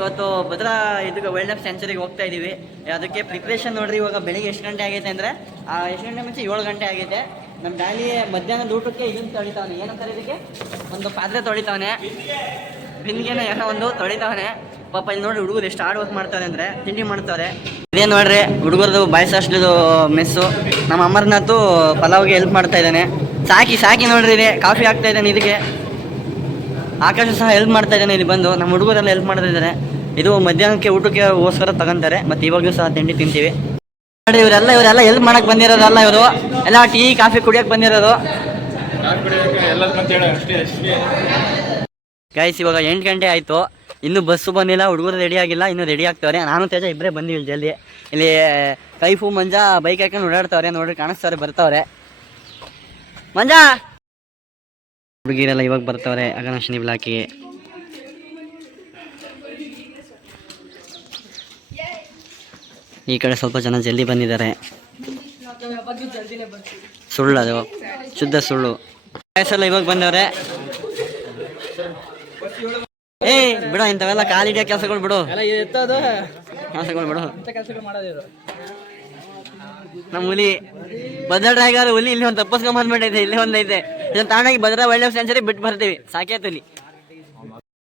ಇವತ್ತು ಭದ್ರಾ ಇದಕ್ಕೆ wild life ಸೆಂಚುರಿಗೆ ಹೋಗ್ತಾ ಇದೀವಿ. ಅದಕ್ಕೆ ಪ್ರಿಪ್ರೇಷನ್ ನೋಡ್ರಿ. ಇವಾಗ ಬೆಳಿಗ್ಗೆ ಎಷ್ಟು ಗಂಟೆ ಆಗೈತೆ ಅಂದರೆ ಎಷ್ಟು ಗಂಟೆ ಮುಂಚೆ 7 ಗಂಟೆ ಆಗೈತೆ. ನಮ್ಮ ಡಾಲಿ ಮಧ್ಯಾಹ್ನದ ಊಟಕ್ಕೆ ಇದನ್ನು ತೊಳಿತಾವನೆ. ಏನಂತಾರೆ ಇದಕ್ಕೆ? ಒಂದು ಪಾತ್ರೆ ತೊಳಿತಾವನೆ, ಬಿಂದಿಗೆನ ಏನೋ ಒಂದು ತೊಳಿತಾವನೆ. ಪಾಪ ಇಲ್ಲಿ ನೋಡ್ರಿ ಹುಡುಗರು ಎಷ್ಟು ಹಾರ್ಡ್ ವರ್ಕ್ ಮಾಡ್ತಾರೆ ಅಂದರೆ ತಿಂಡಿ ಮಾಡ್ತಾರೆ. ಇದೇ ನೋಡ್ರಿ ಹುಡುಗರದು ಬಾಯ್ಸ್ ಹಾಸ್ಟೆಲ್ದು ಮೆಸ್ಸು. ನಮ್ಮ ಅಮರ್ನಾಥ್ ಪಲಾವ್ಗೆ ಹೆಲ್ಪ್ ಮಾಡ್ತಾ ಇದ್ದಾನೆ. ಸಾಕಿ ನೋಡ್ರಿ ಇದೆ ಕಾಫಿ ಆಗ್ತಾ ಇದ್ದಾನೆ. ಇದಕ್ಕೆ ಆಕಾಶ ಸಹ ಹೆಲ್ಪ್ ಮಾಡ್ತಾ ಇದ್ದಾನೆ. ಇಲ್ಲಿ ಬಂದು ನಮ್ಮ ಹುಡುಗರೆಲ್ಲ ಹೆಲ್ಪ್ ಮಾಡ್ತಾ ಇದ್ದಾರೆ. ಇದು ಮಧ್ಯಾಹ್ನಕ್ಕೆ ಊಟಕ್ಕೆ ಗೋಸ್ಕರ ತಗೊಂತಾರೆ. ಮತ್ತು ಇವಾಗಲೂ ಸಹ ತಿಂಡಿ ತಿಂತೀವಿ. ನೋಡಿ ಇವರೆಲ್ಲ ಹೆಲ್ಪ್ ಮಾಡಕ್ಕೆ ಬಂದಿರೋದಲ್ಲ, ಇವರು ಎಲ್ಲ ಟೀ ಕಾಫಿ ಕುಡಿಯೋಕೆ ಬಂದಿರೋದು. ಗೈಸ್ ಇವಾಗ 8 ಗಂಟೆ ಆಯಿತು, ಇನ್ನೂ ಬಸ್ಸು ಬಂದಿಲ್ಲ, ಹುಡುಗರು ರೆಡಿ ಆಗಿಲ್ಲ, ಇನ್ನೂ ರೆಡಿ ಆಗ್ತವ್ರೆ. ನಾನು ತೇಜ ಇಬ್ಬರೇ ಬಂದಿವಿ ಜಲ್ದಿ. ಇಲ್ಲಿ ಕೈಫು ಮಂಜಾ ಬೈಕ್ ಹಾಕೊಂಡು ಓಡಾಡ್ತವ್ರೆ. ನೋಡ್ರಿ ಕಾಣಿಸ್ತವ್ರೆ, ಬರ್ತಾವ್ರೆ. ಮಂಜಾ ಹುಡುಗಿರೆಲ್ಲ ಇವಾಗ ಬರ್ತಾವ್ರೆ ಅಗನಾಶಿನಿ ಬ್ಲಾಕಿಗೆ. ಈ ಕಡೆ ಸ್ವಲ್ಪ ಜನ ಜಲ್ದಿ ಬಂದಿದ್ದಾರೆ. ಸುಳ್ಳು, ಅದು ಶುದ್ಧ ಸುಳ್ಳು. ವಯಸ್ಸೆಲ್ಲ ಇವಾಗ ಬಂದವ್ರೆ. ಬಿಡು ಇಂಥವೆಲ್ಲ ಕಾಲಿಡಿಯೋ ಕೆಲಸಗಳು ಬಿಡು, ಕೆಲಸಗಳು ಬಿಡು. ನಮ್ಮ ಹುಲಿ ಭದ್ರಾ ಡ್ರೈವರ್ ಹುಲಿ ಇಲ್ಲಿ ಒಂದು ತಪ್ಪಸ್ಕೊಂಡ್ ಬಂದ್ಬಿಟ್ಟೈತೆ. ಇಲ್ಲಿ ಒಂದೈತೆ, ಇದನ್ನ ತಾಂಡಾಗಿ ಭದ್ರಾ ವೈಲ್ಡ್ ಲೈಫ್ ಸೆಂಚುರಿ ಬಿಟ್ಟು ಬರ್ತೀವಿ. ಸಾಕೇತು ಇಲ್ಲಿ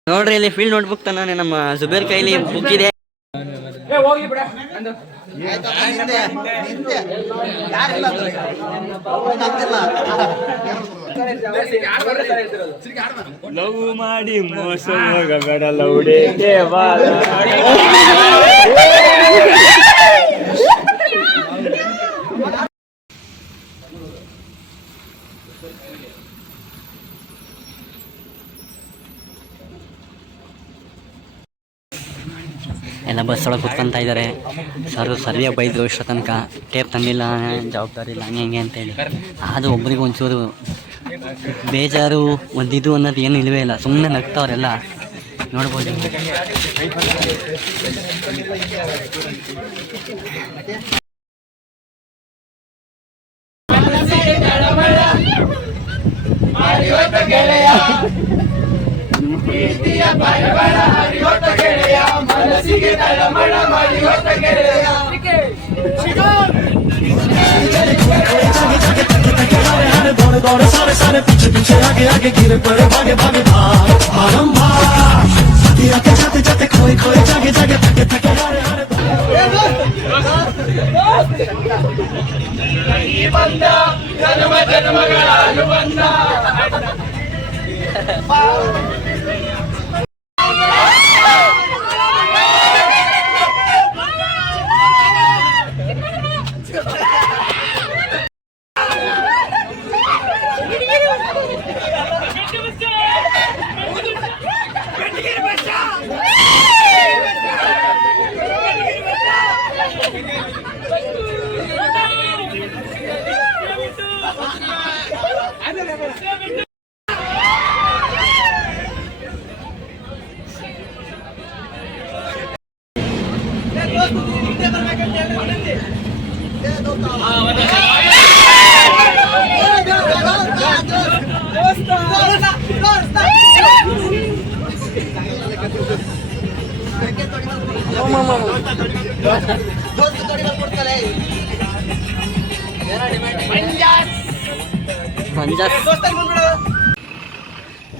ನೋಡ್ರಿ. ಇಲ್ಲಿ ಫೀಲ್ಡ್ ನೋಟ್ಬುಕ್ ತಾನೆ ನಮ್ಮ ಜುಬೇರ್ ಕೈಲಿ ಬುಕ್ ಇದೆ. ಲವ್ ಮಾಡಿ ಮೋಸ ಹೋಗಬೇಡ, ಲೌಡೆ ಎಲ್ಲ ಬಸ್ ಒಳಗೆ ಕುತ್ಕೊತಾ ಇದ್ದಾರೆ. ಸರಿಯಾಗಿ ಬೈದರು ಇಷ್ಟ ತನಕ. ಟೇಪ್ ತಂದಿಲ್ಲ, ಜವಾಬ್ದಾರಿ ಇಲ್ಲ, ಹಂಗೆ ಅಂತೇಳಿ. ಅದು ಒಬ್ರಿಗೆ ಒಂಚೂರು ಬೇಜಾರು ಒಂದಿದು ಅನ್ನೋದು ಏನು ಇಲ್ಲವೇ ಇಲ್ಲ. ಸುಮ್ಮನೆ ನಗ್ತಾವ್ರೆಲ್ಲ ನೋಡ್ಬೋದು. ಮನಸ್ಸಿಗೆ ತಳಮಳ ಮಾಡಿ ಹೊತ್ತ ಗೆಳೆಯ दौड़े दौड़े सारे सारे पीछे पीछे आगे आगे गिरे पड़े भागे भागे बारंबार जाते जाते जाते खोए खोए जागे जागे थके थके हारे हारे बंद जन्म जन्मಗಳ ಅನುಬಂಧ.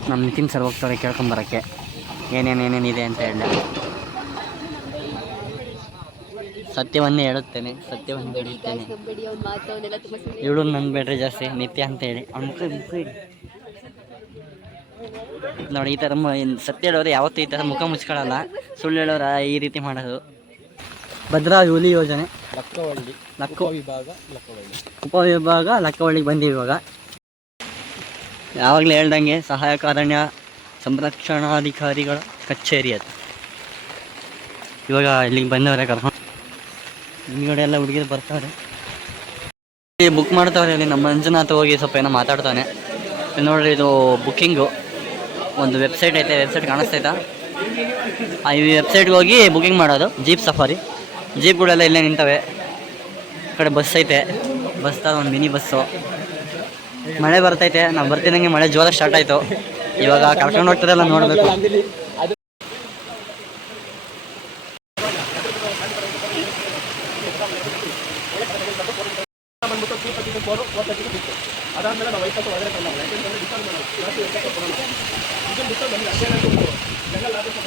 ನಮ್ಮ ನಿತಿನ್ ಸರ್ ಹೋಗ್ತಾರೆ ಕೇಳ್ಕೊಂಬರಕ್ಕೆ ಏನೇನೇನೇನಿದೆ ಅಂತ ಹೇಳಿ. ಸತ್ಯವನ್ನೇ ಹೇಳುತ್ತೇನೆ, ಸತ್ಯವನ್ನು ಹಿಡಿಯುತ್ತೇನೆ. ಇವಳು ನನ್ನ ಬೇಡ್ರೆ ಜಾಸ್ತಿ ನಿತ್ಯ ಅಂತ ಹೇಳಿ ಅವ್ನ ಮುಖ ನೋಡಿ. ಈ ಥರ ಸತ್ಯ ಹೇಳೋರು ಯಾವತ್ತೂ ಈ ಥರ ಮುಖ ಮುಚ್ಕೊಳ್ಳಲ್ಲ. ಸುಳ್ಳು ಹೇಳೋರ ಈ ರೀತಿ ಮಾಡೋದು. ಭದ್ರಾ ಹುಲಿ ಯೋಜನೆ ಲಕ್ಕವಳ್ಳಿ ಉಪವಿಭಾಗ ಲಕ್ಕವಳ್ಳಿಗೆ ಬಂದೀವಿ ಇವಾಗ. ಯಾವಾಗಲೂ ಹೇಳ್ದಂಗೆ ಸಹಾಯಕ ಅರಣ್ಯ ಸಂರಕ್ಷಣಾಧಿಕಾರಿಗಳ ಕಚೇರಿ ಅದು. ಇವಾಗ ಇಲ್ಲಿಗೆ ಬಂದವರೆ ಕರ್ಕೊಂಡು ಹಿಂಗಡೆ ಎಲ್ಲ ಹುಡುಗಿರು ಬರ್ತಾರೆ. ಬುಕ್ ಮಾಡ್ತಾವ್ರೆ. ಅಲ್ಲಿ ನಮ್ಮ ಮಂಜುನಾಥ್ ಹೋಗಿ ಸ್ವಲ್ಪ ಏನೋ ಮಾತಾಡ್ತಾನೆ. ನೋಡ್ರಿ ಇದು ಬುಕ್ಕಿಂಗು ಒಂದು ವೆಬ್ಸೈಟ್ ಐತೆ. ವೆಬ್ಸೈಟ್ ಕಾಣಿಸ್ತೈತಾ? ಈ ವೆಬ್ಸೈಟ್ಗೆ ಹೋಗಿ ಬುಕ್ಕಿಂಗ್ ಮಾಡೋದು. ಜೀಪ್ ಸಫಾರಿ ಜೀಪ್ಗಳೆಲ್ಲ ಇಲ್ಲೇ ನಿಂತವೆ. ಈ ಕಡೆ ಬಸ್ ಐತೆ. ಬಸ್ ಒಂದು ಮಿನಿ ಬಸ್ಸು. ಮಳೆ ಬರ್ತೈತೆ. ನಾವು ಬರ್ತಿದ್ದಂಗೆ ಮಳೆ ಜೋರ ಸ್ಟಾರ್ಟ್ ಆಯಿತು. ಇವಾಗ ಕರ್ಕೊಂಡು ಹೋಗ್ತಾರಲ್ಲ ನೋಡಬೇಕು. 4:30 ಬಿಟ್ಟು ಅದಾದಮೇಲೆ ನಾವು 50 ಒಳಗಡೆ ಕೊಡಲ್ಲ. ಯಾಕೆಂತಂದರೆ ಡಿಸ್ಟರ್ಬ್ ಮಾಡಲ್ಲ, ಜಾಸ್ತಿ 50 ಕೊಡೋಣ. ಇದನ್ನು ಡಿಸ್ಟರ್ಬ್ ನಮಗೆ ಅಷ್ಟೇನೆ ಜಂಗಲ್ ಆಗುತ್ತೆ.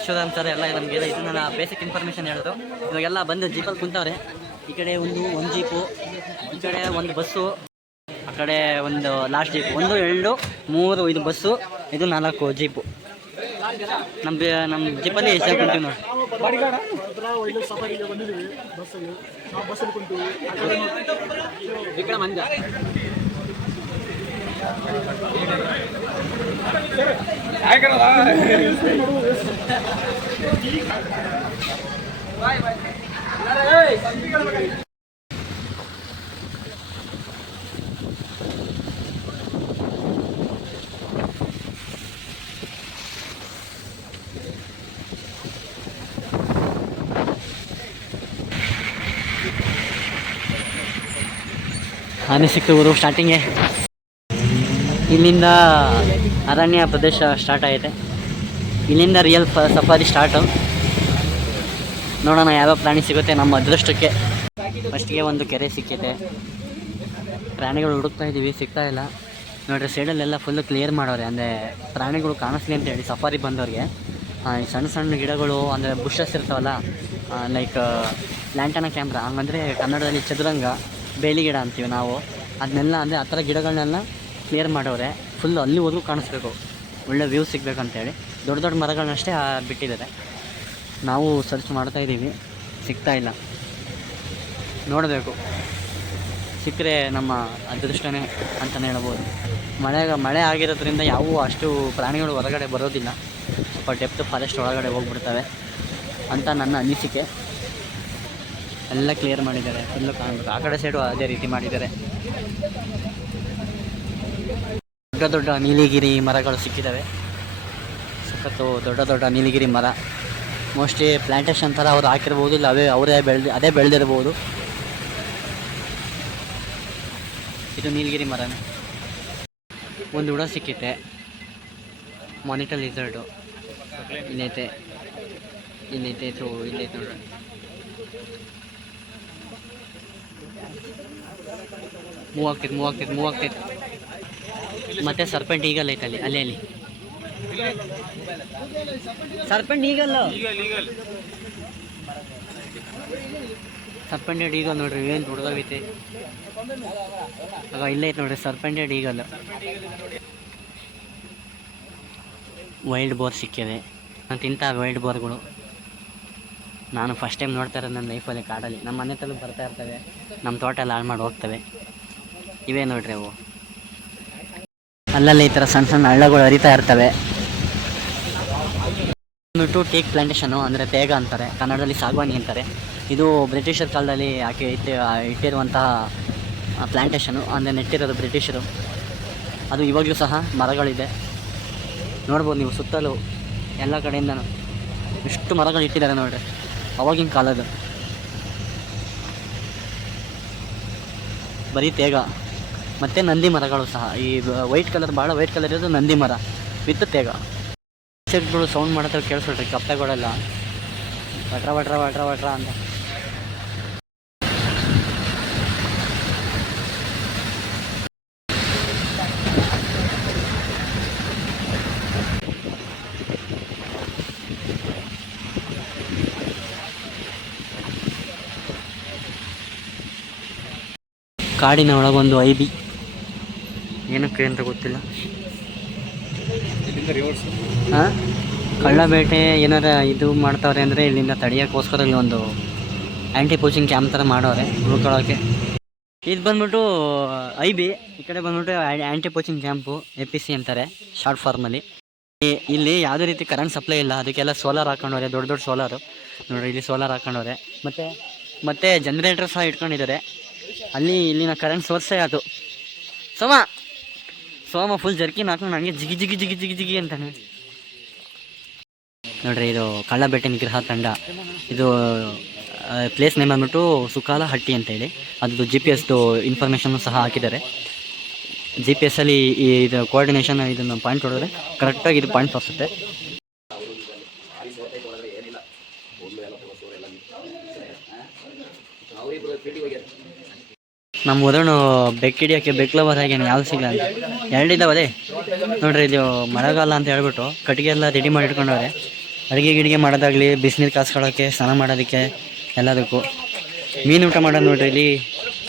ಯಶೋಧಾಮ್ ಸರ್ ಎಲ್ಲ ನಮಗೆಲ್ಲ ಇದನ್ನ ಬೇಸಿಕ್ ಇನ್ಫಾರ್ಮೇಷನ್ ಹೇಳಿದ್ರು. ಇವಾಗೆಲ್ಲ ಬಂದು ಜೀಪಲ್ಲಿ ಕುಂತವ್ರೆ. ಈ ಕಡೆ ಒಂದು ಜೀಪು, ಈ ಕಡೆ ಒಂದು ಬಸ್ಸು, ಆ ಕಡೆ ಒಂದು ಲಾಸ್ಟ್ ಜೀಪ್, 1 2 3 ಇದು ಬಸ್ಸು, ಇದು 4 ಜೀಪು. ನಮ್ಮ ಜೀಪಲ್ಲಿ ಎಷ್ಟು ಜನ ಕುಂತೀವಿ ನೋಡಿ. ಸಫಾರಿಗೆ ಬಂದಿದ್ದೀವಿ ಬಸ್ಸಲ್ಲಿ. ನಾವು ಬಸ್ಸಲ್ಲಿ ಕುಂತೀವಿ. ಈ ಕಡೆ ಮಂಜ ಆನೆ ಸಿಕ್ತು ಊರು ಸ್ಟಾರ್ಟಿಂಗೇ. ಇಲ್ಲಿಂದ ಅರಣ್ಯ ಪ್ರದೇಶ ಸ್ಟಾರ್ಟ್ ಆಗೈತೆ. ಇಲ್ಲಿಂದ ರಿಯಲ್ ಸಫಾರಿ ಸ್ಟಾರ್ಟು. ನೋಡೋಣ ಯಾವ್ಯಾವ ಪ್ರಾಣಿ ಸಿಗುತ್ತೆ ನಮ್ಮ ಅದೃಷ್ಟಕ್ಕೆ. ಫಸ್ಟಿಗೆ ಒಂದು ಕೆರೆ ಸಿಕ್ಕೈತೆ. ಪ್ರಾಣಿಗಳು ಹುಡುಕ್ತಾ ಇದ್ದೀವಿ, ಸಿಗ್ತಾ ಇಲ್ಲ ನೋಡಿರಿ. ಸೈಡಲ್ಲೆಲ್ಲ ಫುಲ್ಲು ಕ್ಲಿಯರ್ ಮಾಡೋರೆ, ಅಂದರೆ ಪ್ರಾಣಿಗಳು ಕಾಣಿಸ್ಲಿ ಅಂತೇಳಿ ಸಫಾರಿ ಬಂದವ್ರಿಗೆ. ಈ ಸಣ್ಣ ಸಣ್ಣ ಗಿಡಗಳು ಅಂದರೆ ಬುಷಸ್ ಇರ್ತಾವಲ್ಲ, ಲೈಕ್ ಲ್ಯಾಂಟನ ಕ್ಯಾಮ್ರಾ, ಹಂಗಂದರೆ ಕನ್ನಡದಲ್ಲಿ ಚದುರಂಗ, ಬೇಲಿ ಗಿಡ ಅಂತೀವಿ ನಾವು. ಅದನ್ನೆಲ್ಲ ಅಂದರೆ ಆ ಥರ ಗಿಡಗಳನ್ನೆಲ್ಲ ಕ್ಲಿಯರ್ ಮಾಡೋರೆ. ಫುಲ್ಲು ಅಲ್ಲಿವರೆಗೂ ಕಾಣಿಸ್ಬೇಕು, ಒಳ್ಳೆ ವ್ಯೂ ಸಿಗಬೇಕಂತೇಳಿ ದೊಡ್ಡ ದೊಡ್ಡ ಮರಗಳನ್ನಷ್ಟೇ ಬಿಟ್ಟಿದ್ದಾರೆ. ನಾವು ಸರ್ಚ್ ಮಾಡ್ತಾಯಿದ್ದೀವಿ, ಸಿಗ್ತಾ ಇಲ್ಲ. ನೋಡಬೇಕು, ಸಿಕ್ಕರೆ ನಮ್ಮ ಅದೃಷ್ಟನೇ ಅಂತಲೇ ಹೇಳ್ಬೋದು. ಮಳೆ ಆಗಿರೋದ್ರಿಂದ ಯಾವುವು ಅಷ್ಟು ಪ್ರಾಣಿಗಳು ಹೊರಗಡೆ ಬರೋದಿಲ್ಲ, ಸ್ವಲ್ಪ ಡೆಪ್ತ್ ಫಾರೆಸ್ಟ್ ಒಳಗಡೆ ಹೋಗ್ಬಿಡ್ತವೆ ಅಂತ ನನ್ನ ಅನಿಸಿಕೆ. ಎಲ್ಲ ಕ್ಲಿಯರ್ ಮಾಡಿದ್ದಾರೆ, ಫುಲ್ಲು ಕಾಣಬೇಕು. ಆ ಕಡೆ ಸೈಡು ಅದೇ ರೀತಿ ಮಾಡಿದ್ದಾರೆ. ದೊಡ್ಡ ದೊಡ್ಡ ನೀಲಗಿರಿ ಮರಗಳು ಸಿಕ್ಕಿದ್ದಾವೆ. ಸಖತ್ತು ದೊಡ್ಡ ದೊಡ್ಡ ನೀಲಗಿರಿ ಮರ. ಮೋಸ್ಟ್ಲಿ ಪ್ಲ್ಯಾಂಟೇಶನ್ ಥರ ಅವ್ರು ಹಾಕಿರ್ಬೋದು, ಇಲ್ಲ ಅದೇ ಬೆಳೆದಿರ್ಬೋದು. ಇದು ನೀಲಗಿರಿ ಮರನೇ. ಒಂದು ಹುಡ ಸಿಕ್ಕಿತ್ತೆ, ಮಾನಿಟರ್ ಲಿಸರ್ಡು. ಇಲ್ಲೈತೆ ಇಲ್ಲೈತೆ ನೋಡ್ರಿ. ಮೂವ್ ಆಗ್ತೈತೆ. ಮತ್ತೆ ಸರ್ಪೆಂಟ್ ಈಗಲ್ ಐತೆ ಅಲ್ಲಿ ಸರ್ಪೆಂಟ್ ಈಗಲ್ ಸರ್ಪೆಂಟೆಡ್ ಈಗಲ್ ನೋಡ್ರಿ, ಏನು ದೊಡ್ಡದಾಗೈತೆ. ಆಗ ಇಲ್ಲೈತೆ ನೋಡ್ರಿ ಸರ್ಪೆಂಟೆಡ್ ಈಗಲ್. ವೈಲ್ಡ್ ಬೋರ್ ಸಿಕ್ಕಿದೆ. ನಾನು ತಿಂತ ವೈಲ್ಡ್ ಬೋರ್ಗಳು ನಾನು ಫಸ್ಟ್ ಟೈಮ್ ನೋಡ್ತಾ ಇರೋದು ನನ್ನ ಲೈಫಲ್ಲಿ. ಕಾಡಲ್ಲಿ ನಮ್ಮ ಮನೆ ತಲುಪ ಬರ್ತಾ ಇರ್ತವೆ, ನಮ್ಮ ತೋಟ ಎಲ್ಲ ಹಾಳು ಮಾಡಿ ಹೋಗ್ತವೆ. ಇವೇ ನೋಡ್ರಿ ಅವು. ಅಲ್ಲಲ್ಲಿ ಈ ಥರ ಸಣ್ಣ ಸಣ್ಣ ಹಳ್ಳಗಳು ಹರಿತಾ ಇರ್ತವೆ. ಬಂದ್ಬಿಟ್ಟು ಟೀಕ್ ಪ್ಲಾಂಟೇಶನು, ಅಂದರೆ ತೇಗ ಅಂತಾರೆ, ಕನ್ನಡದಲ್ಲಿ ಸಾಗವಾನಿ ಅಂತಾರೆ. ಇದು ಬ್ರಿಟಿಷರ್ ಕಾಲದಲ್ಲಿ ಇಟ್ಟಿರುವಂತಹ ಪ್ಲಾಂಟೇಶನು, ಅಂದರೆ ನೆಟ್ಟಿರೋದು ಬ್ರಿಟಿಷರು. ಅದು ಇವಾಗಲೂ ಸಹ ಮರಗಳಿದೆ, ನೋಡ್ಬೋದು ನೀವು. ಸುತ್ತಲೂ ಎಲ್ಲ ಕಡೆಯಿಂದನೂ ಇಷ್ಟು ಮರಗಳು ಇಟ್ಟಿದ್ದಾರೆ ನೋಡ್ರಿ, ಅವಾಗಿನ ಕಾಲದ್ದು. ಬರೀ ತೇಗ ಮತ್ತು ನಂದಿ ಮರಗಳು ಸಹ. ಈ ವೈಟ್ ಕಲರ್, ಭಾಳ ವೈಟ್ ಕಲರ್ ಇರೋದು ನಂದಿ ಮರ ವಿತ್ ತೇಗ. ಇನ್ಸೆಕ್ಟ್ಗಳು ಸೌಂಡ್ ಮಾಡತ್ತೆ ಕೇಳಿಸ್ಬಿಟ್ರಿ, ಕಪ್ಪೆಗಳೆಲ್ಲ ವಟ್ರ ಅಂತ. ಕಾಡಿನ ಒಳಗೊಂದು ಐಬಿ, ಏನಕ್ಕೆ ಅಂತ ಗೊತ್ತಿಲ್ಲ. ಹಾಂ, ಕಳ್ಳಬೇಟೆ ಏನಾರ ಇದು ಮಾಡ್ತಾವ್ರೆ ಅಂದರೆ ಇಲ್ಲಿಂದ ತಡೆಯೋಕ್ಕೋಸ್ಕರ ಇಲ್ಲಿ ಒಂದು ಆ್ಯಂಟಿ ಪೋಚಿಂಗ್ ಕ್ಯಾಂಪ್ ಥರ ಮಾಡೋರೆ ಉಳ್ಕೊಳ್ಳೋಕ್ಕೆ. ಇದು ಬಂದ್ಬಿಟ್ಟು ಐಬಿ, ಈ ಕಡೆ ಬಂದ್ಬಿಟ್ಟು ಆ್ಯಂಟಿ ಪೋಚಿಂಗ್ ಕ್ಯಾಂಪು, APC ಅಂತಾರೆ ಶಾರ್ಟ್ ಫಾರ್ಮಲ್ಲಿ. ಇಲ್ಲಿ ಯಾವುದೇ ರೀತಿ ಕರೆಂಟ್ ಸಪ್ಲೈ ಇಲ್ಲ, ಅದಕ್ಕೆಲ್ಲ ಸೋಲಾರ್ ಹಾಕೊಂಡವ್ರೆ, ದೊಡ್ಡ ದೊಡ್ಡ ಸೋಲಾರು ನೋಡಿರಿ. ಇಲ್ಲಿ ಸೋಲಾರ್ ಹಾಕೊಂಡವ್ರೆ, ಮತ್ತು ಜನ್ರೇಟರ್ ಸಹ ಇಟ್ಕೊಂಡಿದ್ದಾರೆ. ಇಲ್ಲಿನ ಕರೆಂಟ್ ಸೋರ್ಸೇ ಅದು. ಸೋಮ ಫುಲ್ ಜರ್ಕಿನ್ ಹಾಕೊಂಡು ನನಗೆ ಜಿಗಿ ಅಂತಾನೆ ನೋಡ್ರಿ. ಇದು ಕಳ್ಳಬೇಟೆ ನಿಗ್ರಹ ತಂಡ. ಇದು ಪ್ಲೇಸ್ ನೇಮ್ ಬಂದ್ಬಿಟ್ಟು ಸುಕಾಲ ಹಟ್ಟಿ ಅಂತೇಳಿ. ಅದು GPS ಇನ್ಫಾರ್ಮೇಷನ್ನು ಸಹ ಹಾಕಿದ್ದಾರೆ. GPS ಇದು ಕೋಆರ್ಡಿನೇಷನ್ ಇದನ್ನು ಪಾಯಿಂಟ್ ಹೊಡೆದ್ರೆ ಕರೆಕ್ಟಾಗಿ ಇದು ಪಾಯಿಂಟ್ ತೋರಿಸುತ್ತೆ. ನಮ್ಮ ಊರನು ಬೆಕ್ಕಿಡಿಯೋಕ್ಕೆ ಬೆಕ್ಲವರ್ ಆಗ್ಯಾನ ಯಾವ ಸಿಗಲ್ಲ ಅಂತ ಎರಡಿದ್ದಾವದೇ ನೋಡ್ರಿ. ಇದು ಮಳೆಗಾಲ ಅಂತ ಹೇಳ್ಬಿಟ್ಟು ಕಟ್ಟಿಗೆ ಎಲ್ಲ ರೆಡಿ ಮಾಡಿ ಇಟ್ಕೊಂಡವ್ರೆ. ಅಡುಗೆ ಗಿಡಿಗೆ ಮಾಡೋದಾಗಲಿ, ಬಿಸಿನೀರು ಕಾಸ್ಕೊಳ್ಳೋಕ್ಕೆ, ಸ್ನಾನ ಮಾಡೋದಕ್ಕೆ ಎಲ್ಲದಕ್ಕೂ. ಮೀನು ಊಟ ಮಾಡೋದು ನೋಡ್ರಿ ಇಲ್ಲಿ,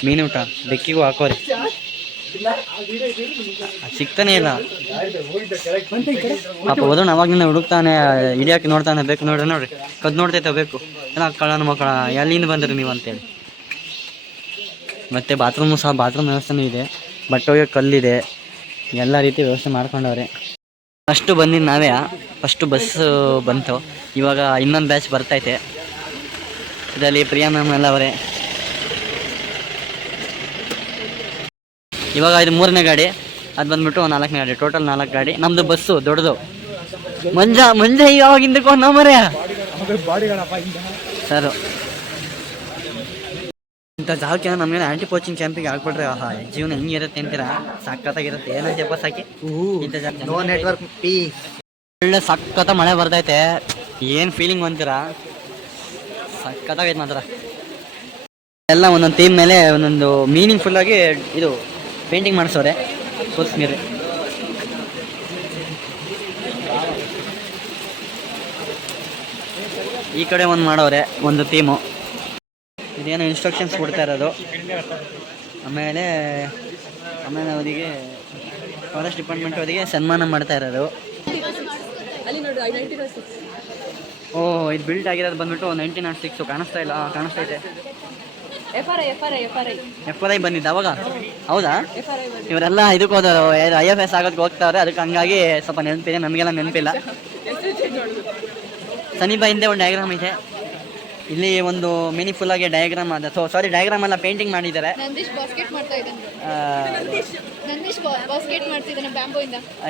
ಮೀನು ಊಟ ಬೆಕ್ಕಿಗೂ ಹಾಕೋರಿ. ಸಿಗ್ತಾನೆ ಇಲ್ಲ ಪಾಪ. ಹೋದೋಣ ಅವಾಗಿಂದ ಹುಡುಕ್ತಾನೆ, ಹಿಡಿಯೋಕೆ ನೋಡ್ತಾನೆ. ಬೇಕು ನೋಡ್ರಿ ಕದ್ದು ನೋಡ್ತೈತೆ ಬೇಕು. ಎಲ್ಲ ಕಳ್ಳನ ಮಕ್ಕಳ ಎಲ್ಲಿಂದ ಬಂದ್ರಿ ನೀವು ಅಂತೇಳಿ. ಮತ್ತು ಬಾತ್ರೂಮು ಸಹ ಬಾತ್ರೂಮ್ ವ್ಯವಸ್ಥೆನೂ ಇದೆ. ಬಟ್ಟೆ ಒಗೆಯೋಕೆ ಕಲ್ಲಿದೆ, ಎಲ್ಲ ರೀತಿ ವ್ಯವಸ್ಥೆ ಮಾಡ್ಕೊಂಡವ್ರೆ. ಫಸ್ಟು ಬಂದಿದ್ದು ನಾವೇ, ಫಸ್ಟು ಬಸ್ಸು ಬಂತು. ಇವಾಗ ಇನ್ನೊಂದು ಬ್ಯಾಚ್ ಬರ್ತೈತೆ. ಇದರಲ್ಲಿ ಪ್ರಿಯಾ ಮ್ಯಾಮ್ ಎಲ್ಲ ಅವರೇ. ಇವಾಗ ಇದು 3ನೇ ಗಾಡಿ, ಅದು ಬಂದ್ಬಿಟ್ಟು 4ನೇ ಗಾಡಿ. ಟೋಟಲ್ 4 ಗಾಡಿ. ನಮ್ಮದು ಬಸ್ಸು ದೊಡ್ಡದು. ಮಂಜ ಯಾವಾಗ ಹಿಂದಕ್ಕೆ ನಾವು ಮರ್ಯ ಸರ್. ಇಂಥ ಜಾಗಕ್ಕೆ ನಮಗೆ ಆಂಟಿ ಕೋಚಿಂಗ್ ಕ್ಯಾಂಪಿಗೆ ಹಾಕ್ಬಿಟ್ರೆ ಆಹಾ ಜೀವನ ಹೆಂಗಿರುತ್ತೆ ಅಂತೀರಾ, ಸಖತ್ತಾಗಿರುತ್ತೆ. ಏನಂತ ಸಾಕಿ ಇಂಥ ಜಾಗ ನೆಟ್ವರ್ಕ್ ಒಳ್ಳೆ ಸಖತ್ತ ಮಳೆ ಬರ್ತೈತೆ. ಏನು ಫೀಲಿಂಗ್ ಅಂತೀರಾ, ಸಖತ್ತಾಗೈತೆ ಮಾತ್ರ. ಎಲ್ಲ ಒಂದೊಂದು ಥೀಮ್ ಮೇಲೆ ಒಂದೊಂದು ಮೀನಿಂಗ್ಫುಲ್ಲಾಗಿ ಇದು ಪೇಂಟಿಂಗ್ ಮಾಡಿಸೋರೆ. ತೋರಿಸ್ತೀರಿ ಈ ಕಡೆ ಒಂದು ಮಾಡೋರೆ ಒಂದು ಥೀಮು. ಇದೇನೋ ಇನ್ಸ್ಟ್ರಕ್ಷನ್ಸ್ ಕೊಡ್ತಾ ಇರೋದು. ಆಮೇಲೆ ಅವರಿಗೆ ಫಾರೆಸ್ಟ್ ಡಿಪಾರ್ಟ್ಮೆಂಟ್ ಅವರಿಗೆ ಸನ್ಮಾನ ಮಾಡ್ತಾ ಇರೋದು. ಓ ಇದು ಬಿಲ್ಟ್ ಆಗಿರೋದು ಬಂದ್ಬಿಟ್ಟು 1906. ಕಾಣಿಸ್ತಾ ಇಲ್ಲ, ಕಾಣಿಸ್ತೈತೆ. FRI ಬಂದಿದ್ದ ಅವಾಗ, ಹೌದಾ? ಇವರೆಲ್ಲ ಇದಕ್ಕೆ ಹೋದವರು, IFS ಆಗೋದಕ್ಕೆ ಹೋಗ್ತಾವ್ರೆ. ಅದಕ್ಕೆ ಹಂಗಾಗಿ ಸ್ವಲ್ಪ ನೆನಪಿದೆ, ನಮಗೆಲ್ಲ ನೆನಪಿಲ್ಲ. ಸಮೀಪ ಹಿಂದೆ ಒಂದು ಡಯಾಗ್ರಾಮ್ ಇದೆ. ಇಲ್ಲಿ ಒಂದು ಮೀನಿಂಗ್ಫುಲ್ ಆಗಿ ಡಯಾಗ್ರಾಮ್ ಡಯಾಗ್ರಾಮ್ ಎಲ್ಲ ಪೇಂಟಿಂಗ್ ಮಾಡಿದ್ದಾರೆ.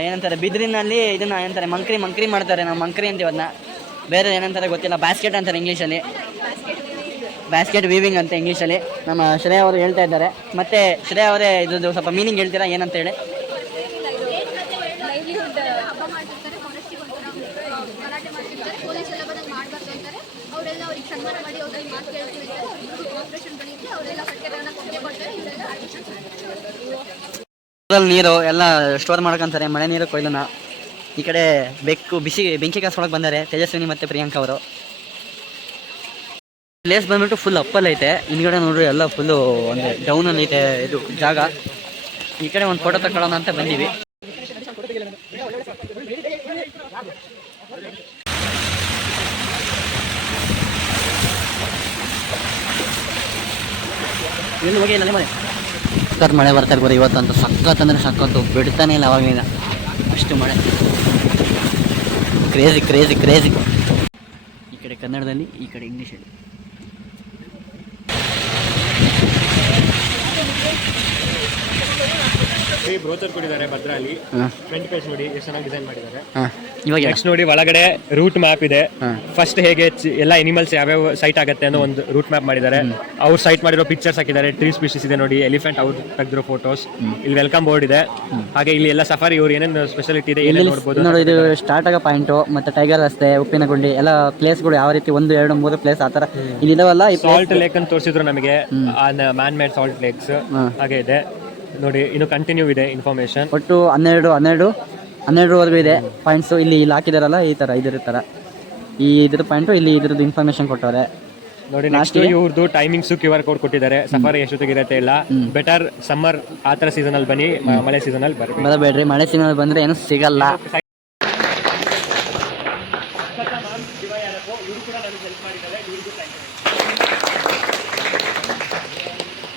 ಏನಂತಾರೆ ಬಿದಿರಿನಲ್ಲಿ ಇದನ್ನ ಏನಂತಾರೆ ಮಂಕ್ರಿ ಮಾಡ್ತಾರೆ. ನಾವು ಮಂಕ್ರಿ ಅಂತೀವಿ ಅದನ್ನ. ಬೇರೆ ಏನಂತಾರೆ ಗೊತ್ತಿಲ್ಲ. ಬ್ಯಾಸ್ಕೆಟ್ ಅಂತಾರೆ ಇಂಗ್ಲೀಷಲ್ಲಿ. ಬ್ಯಾಸ್ಕೆಟ್ ವೀವಿಂಗ್ ಅಂತ ಇಂಗ್ಲೀಷಲ್ಲಿ. ನಮ್ಮ ಶ್ರೇಯ ಅವರು ಹೇಳ್ತಾ ಇದ್ದಾರೆ. ಮತ್ತೆ ಶ್ರೇಯ ಅವರೇ ಇದ್ರದ್ದು ಸ್ವಲ್ಪ ಮೀನಿಂಗ್ ಹೇಳ್ತೀರಾ ಏನಂತ ಹೇಳಿ? ನೀರು ಎಲ್ಲ ಸ್ಟೋರ್ ಮಾಡ್ಕೊಂತಾರೆ, ಮಳೆ ನೀರು ಕೊಯ್ಲನ್ನ. ಈ ಕಡೆ ಬೆಂಕಿ ಕಾಸ್ಕೊಳಕ್ಕೆ ಬಂದಾರೆ ತೇಜಸ್ವಿನಿ ಮತ್ತು ಪ್ರಿಯಾಂಕಾ ಅವರು. ಪ್ಲೇಸ್ ಬಂದ್ಬಿಟ್ಟು ಫುಲ್ ಅಪ್ಪಲ್ಲಿ ಐತೆ. ಹಿಂದ್ಗಡೆ ನೋಡ್ರಿ ಎಲ್ಲ ಫುಲ್ಲು ಒಂದು ಡೌನಲ್ಲಿ ಐತೆ ಇದು ಜಾಗ. ಈ ಕಡೆ ಒಂದು ಫೋಟೋ ತಗೊಳ್ಳೋಣ ಅಂತ ಬಂದೀವಿ. ಎಲ್ಲಿ ಹೋಗಿ ಇಲ್ಲ ಸಖತ್ ಮಳೆ ಬರ್ತಾ ಇರ್ಬೋದು ಇವತ್ತಂತೂ. ಸಖತ್ ಅಂದರೆ ಸಖತ್ತು, ಬಿಡ್ತಾನೆ ಇಲ್ಲ ಅವಾಗಿಂದ, ಅಷ್ಟು ಮಳೆ. ಕ್ರೇಜಿ. ಈ ಕಡೆ ಕನ್ನಡದಲ್ಲಿ, ಈ ಕಡೆ ಇಂಗ್ಲೀಷಲ್ಲಿ. ಬ್ರೋಚರ್ ಕೊಟ್ಟಿದ್ದಾರೆ ಭದ್ರಾಲಿ. ಫ್ರಂಟ್ ಪೇಜ್ ನೋಡಿ ಎಷ್ಟು ಚೆನ್ನಾಗಿ ಡಿಸೈನ್ ಮಾಡಿದ್ದಾರೆ. ಇವಾಗ ನೆಕ್ಸ್ಟ್ ನೋಡಿ ಒಳಗಡೆ ರೂಟ್ ಮ್ಯಾಪ್ ಇದೆ. ಫಸ್ಟ್ ಹೇಗೆ ಎಲ್ಲ ಅನಿಮಲ್ಸ್ ಯಾವ್ಯಾವ ಸೈಟ್ ಆಗುತ್ತೆ ಅನ್ನೋ ಒಂದು ರೂಟ್ ಮ್ಯಾಪ್ ಮಾಡಿದ್ದಾರೆ. ಅವ್ರು ಸೈಟ್ ಮಾಡಿರೋ ಪಿಕ್ಚರ್ಸ್ ಹಾಕಿದ್ದಾರೆ. ಟ್ರೀ ಸ್ಪೀಶೀಸ್ ಇದೆ ನೋಡಿ, ಎಲಿಫೆಂಟ್ ಅವ್ರು ತೆಗೆದಿರೋ ಫೋಟೋಸ್. ಇಲ್ಲಿ ವೆಲ್ಕಮ್ ಬೋರ್ಡ್ ಇದೆ. ಹಾಗೆ ಇಲ್ಲಿ ಎಲ್ಲ ಸಫಾರಿ ಇವ್ರು ಏನೇನು ಸ್ಪೆಷಾಲಿಟಿ ಇದೆ ಏನೇನು ನೋಡ್ಬೋದು ನೋಡಿ. ಇದು ಸ್ಟಾರ್ಟ್ ಆಗೋ ಪಾಯಿಂಟು ಮತ್ತೆ ಟೈಗರ್ ರಸ್ತೆ, ಉಪ್ಪಿನಗುಂಡಿ ಎಲ್ಲ ಪ್ಲೇಸ್ಗಳು ಯಾವ ರೀತಿ 1, 2, 3 ಪ್ಲೇಸ್ ಆ ಥರ ಇಲ್ಲಿ ಇದಾವಲ್ಲ. ಸಾಲ್ಟ್ ಲೇಕ್ ಅಂತ ತೋರಿಸಿದ್ರು ನಮಗೆ, ಮ್ಯಾನ್ ಮೇಡ್ ಸಾಲ್ಟ್ ಲೇಕ್ಸ್ ಹಾಗೆ ಇದೆ ನೋಡಿ. ಇನ್ನು ಕಂಟಿನ್ಯೂ ಇದೆ ಇನ್ಫಾರ್ಮೇಶನ್. ಒಟ್ಟು 12ವರೆಗೂ ಇದೆ ಪಾಯಿಂಟ್ಸು. ಇಲ್ಲಿ ಹಾಕಿದಾರಲ್ಲ ಈ ಥರ ಇದ್ರ ಥರ ಇದ್ರ ಪಾಯಿಂಟು. ಇಲ್ಲಿ ಇದ್ರದ್ದು ಇನ್ಫಾರ್ಮೇಶನ್ ಕೊಟ್ಟವ್ರೆ ನೋಡಿ. ನೆಕ್ಸ್ಟ್ ಇವ್ರದ್ದು ಟೈಮಿಂಗ್ಸು QR ಕೋಡ್ ಕೊಟ್ಟಿದ್ದಾರೆ. ಸಫಾರಿ ಎಷ್ಟೊತ್ತಿಗಿರುತ್ತೆ ಇಲ್ಲ. ಬೆಟರ್ ಸಮ್ಮರ್ ಆ ಥರ ಸೀಸನಲ್ಲಿ ಬನ್ನಿ, ಮಳೆ ಸೀಸನಲ್ಲಿ ಬರಬೇಡ್ರಿ. ಮಳೆ ಸೀಸನಲ್ಲಿ ಬಂದರೆ ಏನೂ ಸಿಗಲ್ಲ.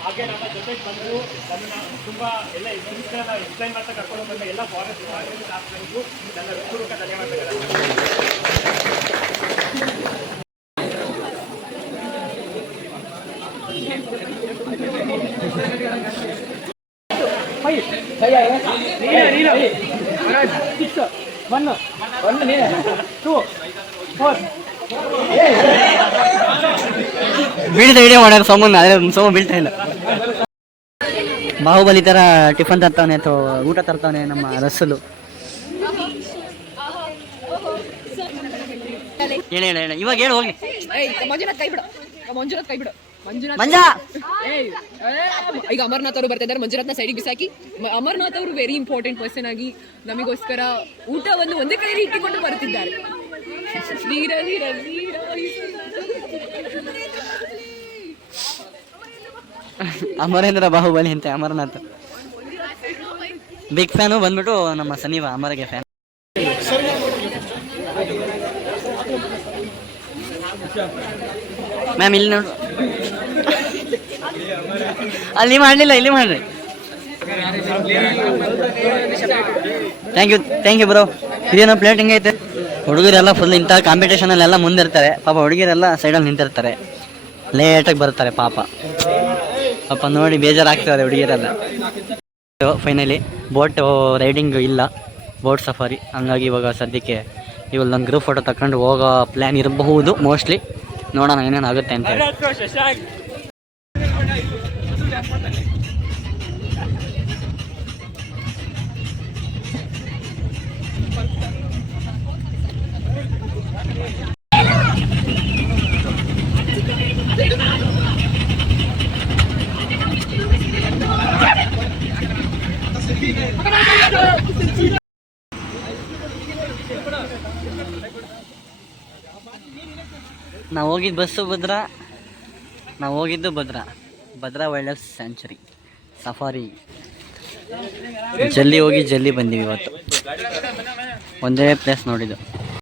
ಹಾಗೆ ನಮ್ಮ ಜೊತೆಗೆ ಬಂದು ತುಂಬ ಎಲ್ಲ ಎಕ್ಸ್ಪ್ಲೈನ್ ಮಾಡ್ತಾ ಕರ್ಕೊಂಡು ಬಂದ ಎಲ್ಲ ಫಾರೆಸ್ಟ್ ಸ್ಟಾಫ್ಗಳಿಗೂ ನನ್ನ ಹೃತ್ಪೂರ್ವಕ ಧನ್ಯವಾದಗಳು. ಬೀಳ್ದ ವಿಡಿಯೋ ಮಾಡ್ಯಾರ ಸೋಮನ್, ಅದೇ ಸೋಮ ಬೀಳ್ತಾ ಇಲ್ಲ. ಬಾಹುಬಲಿ ಥರ ಟಿಫನ್ ತರ್ತಾವನೆ ಅಥವಾ ಊಟ ತರ್ತಾವನೆ ನಮ್ಮ ರಸಲು. ಹೇಳ ಇವಾಗ ಹೇಳಿ ಹೋಗಿ. ಮಂಜುನಾಥ್ ಕೈ ಬಿಡು. ಮಂಜಾ ಈಗ ಅಮರ್ನಾಥ್ ಅವರು ಬರ್ತಾ ಇದ್ದಾರೆ. ಮಂಜುನಾಥ್ನ ಸೈಡಿಗೆ ಬಿಸಾಕಿ ಅಮರ್ನಾಥ್ ಅವರು ವೆರಿ ಇಂಪಾರ್ಟೆಂಟ್ ಪರ್ಸನ್ ಆಗಿ ನಮಗೋಸ್ಕರ ಊಟವನ್ನು ಒಂದೇ ಕೈಯಲ್ಲಿ ಇಟ್ಟುಕೊಂಡು ಬರುತ್ತಿದ್ದಾರೆ. ಅಮರೇಂದ್ರ ಬಾಹುಬಲಿ ಅಂತೆ ಅಮರನಾಥ್. ಬಿಗ್ ಫ್ಯಾನು ಬಂದ್ಬಿಟ್ಟು ನಮ್ಮ ಸನೀವ ಅಮರ್ಗೆ ಫ್ಯಾನ್. ಮ್ಯಾಮ್ ಇಲ್ಲಿ ನೋಡು, ಅಲ್ಲಿ ಮಾಡಲಿಲ್ಲ, ಇಲ್ಲಿ ಮಾಡ್ರಿ. Thank you bro. ಇದೇನೋ ಪ್ಲೇಟ್ ಹಿಂಗೈತೆ. ಹುಡುಗರೆಲ್ಲ ಫುಲ್ ಇಂಥ ಕಾಂಪಿಟೇಷನಲ್ಲೆಲ್ಲ ಮುಂದಿರ್ತಾರೆ ಪಾಪ. ಹುಡುಗಿರೆಲ್ಲ ಸೈಡಲ್ಲಿ ನಿಂತಿರ್ತಾರೆ, ಲೇಟಾಗಿ ಬರ್ತಾರೆ ಪಾಪ. ನೋಡಿ ಬೇಜಾರಾಗ್ತಾರೆ ಹುಡುಗಿರೆಲ್ಲ. ಫೈನಲಿ ಬೋಟ್ ರೈಡಿಂಗ್ ಇಲ್ಲ, ಬೋಟ್ ಸಫಾರಿ. ಹಂಗಾಗಿ ಇವಾಗ ಸದ್ಯಕ್ಕೆ ಇವಾಗ ಗ್ರೂಪ್ ಫೋಟೋ ತಗೊಂಡು ಹೋಗೋ ಪ್ಲ್ಯಾನ್ ಇರಬಹುದು ಮೋಸ್ಟ್ಲಿ. ನೋಡೋಣ ಏನೇನು ಆಗುತ್ತೆ ಅಂತ ಹೇಳಿ. ನಾವು ಹೋಗಿದ್ದು ಬಸ್ಸು ಭದ್ರಾ, ನಾವು ಹೋಗಿದ್ದು Bhadra wild life sanctuary safari. ಜಲ್ಲಿ ಹೋಗಿ ಜಲ್ಲಿ ಬಂದೀವಿ ಇವತ್ತು. ಒಂದೇ ಪ್ಲೇಸ್ ನೋಡಿದ್ದು.